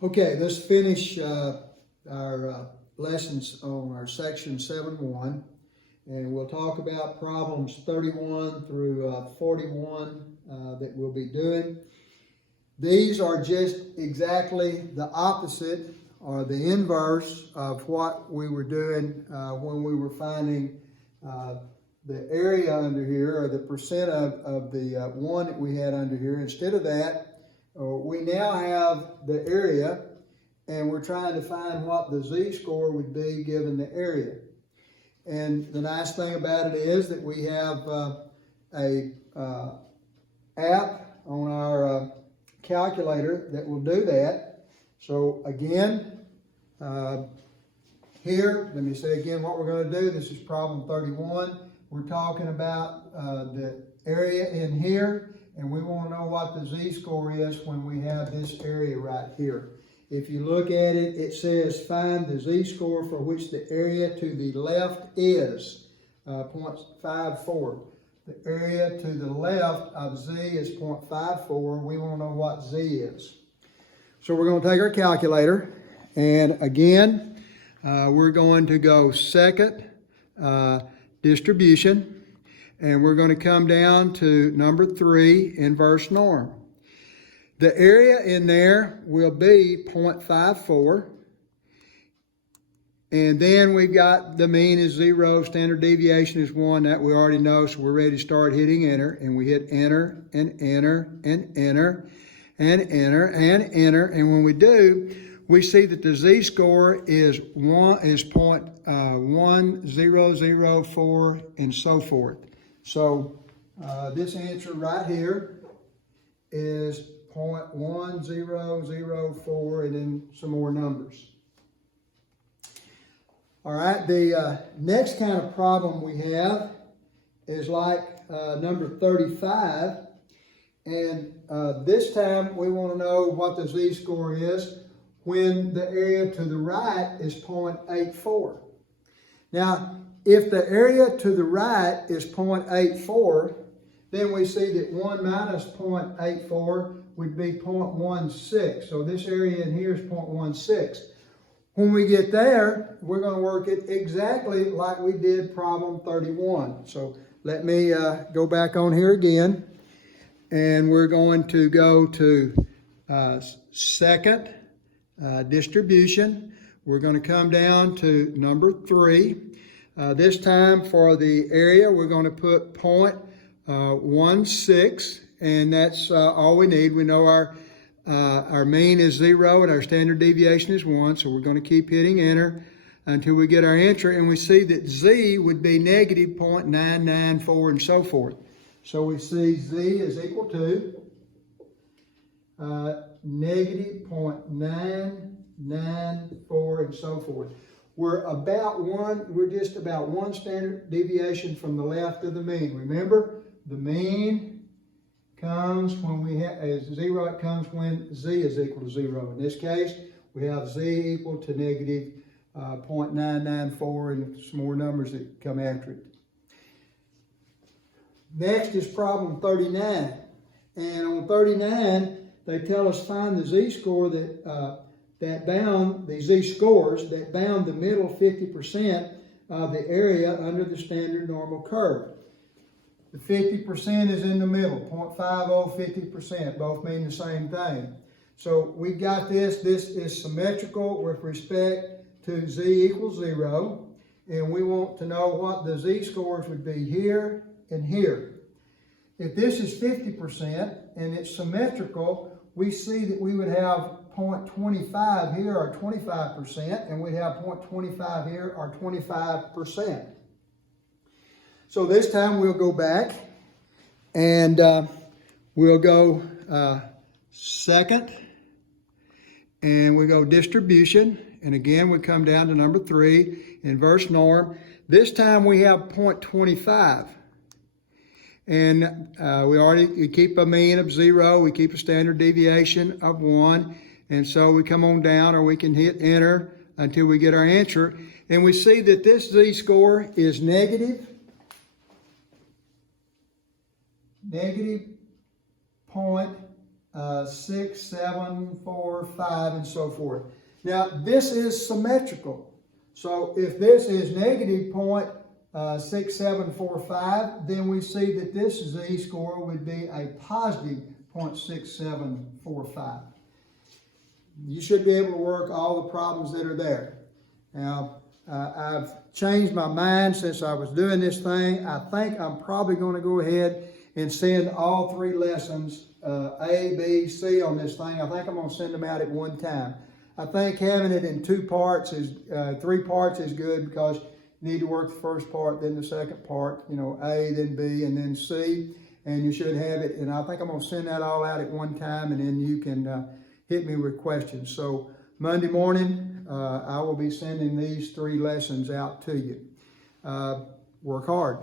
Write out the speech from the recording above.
Okay, let's finish our lessons on our section 7.1, and we'll talk about problems 31 through 41 that we'll be doing. These are just exactly the opposite or the inverse of what we were doing when we were finding the area under here, or the percent of the one that we had under here. Instead of that, we now have the area, and we're trying to find what the z-score would be given the area. And the nice thing about it is that we have a app on our calculator that will do that. So again, here, let me say again what we're going to do. This is problem 31. We're talking about the area in here, and we want to know what the z-score is when we have this area right here. If you look at it, it says find the z-score for which the area to the left is 0.54. The area to the left of z is 0.54. We want to know what z is. So we're going to take our calculator, and again, we're going to go second distribution, and we're going to come down to number 3, inverse norm. The area in there will be 0.54. And then we've got the mean is 0, standard deviation is 1. That we already know, so we're ready to start hitting enter. And we hit enter, and enter, and enter, and enter, and enter. And when we do, we see that the z-score is 0.1004, and so forth. So this answer right here is 0.1004, and then some more numbers. All right, the next kind of problem we have is like number 35, and this time we want to know what the z-score is when the area to the right is 0.84. Now, if the area to the right is 0.84, then we see that 1 minus 0.84 would be 0.16. So this area in here is 0.16. When we get there, we're going to work it exactly like we did problem 31. So let me go back on here again. And we're going to go to second distribution. We're going to come down to number 3. This time for the area, we're going to put 0.16, and that's all we need. We know our mean is 0 and our standard deviation is 1, so we're going to keep hitting enter until we get our answer, and we see that z would be negative 0.994 and so forth. So we see z is equal to negative 0.994 and so forth. We're just about one standard deviation from the left of the mean. Remember, the mean comes when we have 0, it comes when z is equal to 0. In this case, we have z equal to negative 0.994 and some more numbers that come after it. Next is problem 39. And on 39, they tell us find the z-score that bound the z-scores that bound the middle 50% of the area under the standard normal curve. The 50% is in the middle, 0.50, 50%, both mean the same thing. So we've got this. This is symmetrical with respect to z equals 0, and we want to know what the z-scores would be here and here. If this is 50% and it's symmetrical, we see that we would have 0.25 here, or 25%, and we'd have 0.25 here, or 25%. So this time we'll go back, and we'll go second, and we go distribution, and again we come down to number 3, inverse norm. This time we have 0.25. And we keep a mean of 0, we keep a standard deviation of 1, and so we come on down, or we can hit enter until we get our answer. And we see that this z-score is negative 0.994. 6, 7, 4, 5, and so forth. Now, this is symmetrical. So if this is negative 0.6745, then we see that this z-score would be a positive 0.6745. You should be able to work all the problems that are there. Now, I've changed my mind since I was doing this thing. I think I'm probably going to go ahead and send all 3 lessons, A, B, C on this thing. I think I'm going to send them out at one time. I think having it in 2 parts is, 3 parts is good, because you need to work the first part, then the second part, you know, A, then B, and then C, and you should have it. And I think I'm going to send that all out at one time, and then you can hit me with questions. So Monday morning, I will be sending these 3 lessons out to you. Work hard.